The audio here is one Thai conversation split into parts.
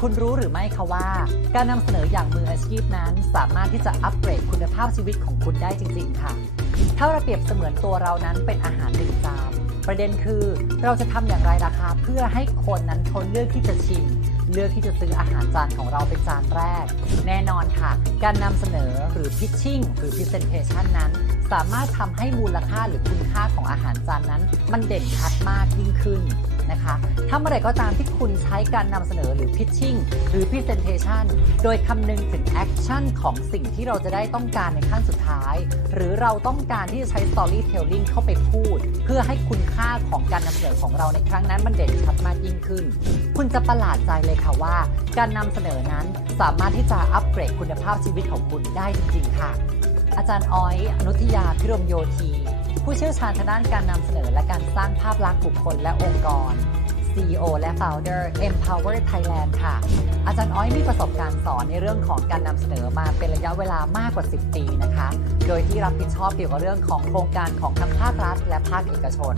คุณรู้หรือไม่คะว่า การนำเสนออย่างมืออาชีพนั้น สามารถที่จะอัปเกรดคุณภาพชีวิตของคุณได้จริง ๆ ค่ะ ถ้าเราเปรียบเสมือนตัวเรานั้นเป็นอาหารหนึ่งจานประเด็นคือเราจะทำอย่างไรราคาเพื่อให้คนนั้นทนเลือกที่จะชิมเลือกที่จะซื้ออาหารจานของเราเป็นจานแรก แน่นอนค่ะ การนำเสนอหรือ pitching หรือ presentation นั้น สามารถทำให้มูลค่าหรือคุณค่าของอาหารจานนั้น มันเด่นชัดมากยิ่งขึ้น นะคะถ้าเมื่อไหร่ก็ตามที่คุณใช้การนำเสนอหรือ pitching หรือ presentation โดยคำนึงถึง action ของสิ่งที่เราจะได้ต้องการในขั้นสุดท้าย หรือเราต้องการที่จะใช้ storytelling เข้าไปพูด เพื่อให้คุณค่าของการนำเสนอของเราในครั้งนั้นมันเด่นชัดมากยิ่งขึ้น คุณจะประหลาดใจเลยค่ะว่า การนำเสนอนั้นสามารถที่จะอัปเกรดคุณภาพชีวิตของคุณได้จริงๆค่ะ อาจารย์อ้อย อนุทยาพิรมโยธีผู้เชี่ยวชาญทางด้านการนำเสนอและการสร้าง บุคคลและองค์กร CEO และ Founder Empower Thailand ค่ะ อาจารย์อ้อยมีประสบการณ์สอนในเรื่องของการนำเสนอมาเป็นระยะเวลามากกว่า 10 ปีนะคะ โดยที่รับผิดชอบเกี่ยวกับเรื่องของโครงการของทั้งภาครัฐ และภาคเอกชน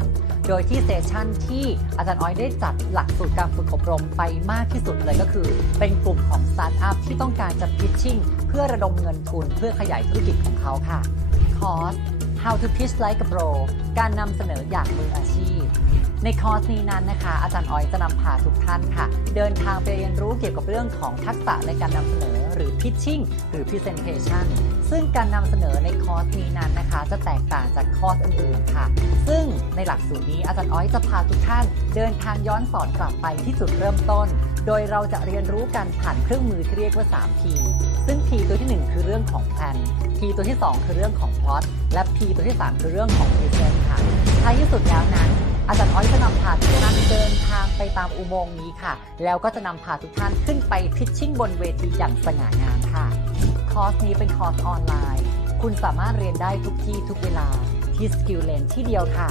โดยที่เซสชั่นที่อาจารย์อ้อยได้จัดหลักสูตรการฝึกอบรมไปมากที่สุดเลยก็คือ เป็นกลุ่มของสตาร์ทอัพที่ต้องการจะพิชชิ่งเพื่อระดมเงินทุนเพื่อขยายธุรกิจของเขาค่ะคอร์ส How to Pitch Like a Pro การนำเสนออย่างมืออาชีพ ในคอร์สนี้นั้นนะคะ อาจารย์ออยจะนำพาทุกท่านค่ะ เดินทางไปเรียนรู้เกี่ยวกับเรื่องของทักษะในการนำเสนอหรือ pitching หรือ presentation ซึ่งการนำเสนอในคอร์สนี้นั้นนะคะ จะแตกต่างจากคอร์สอื่นๆค่ะ ซึ่งในหลักสูตรนี้อาจารย์ออยจะพาทุกท่าน เดินทางย้อนสอนกลับไปที่จุดเริ่มต้น โดยเราจะเรียนรู้กันผ่านเครื่องมือที่เรียกว่า 3P ซึ่ง P ตัวที่ 1 คือเรื่องของ plan P ตัวที่ 2 คือเรื่องของ plot และ P ตัวที่ 3 คือเรื่องของ present ค่ะ ท้ายที่สุดแล้วนั้น อาจารย์อ้อยจะนำพาทุกท่านเดินทางไปตามอุโมงค์นี้ค่ะ แล้วก็จะนำพาทุกท่านขึ้นไปพิชชิ่งบนเวทีอย่างสง่างามค่ะ คอร์สนี้เป็นคอร์สออนไลน์ คุณสามารถเรียนได้ทุกที่ทุกเวลาที่ Skill Lane ที่เดียวค่ะ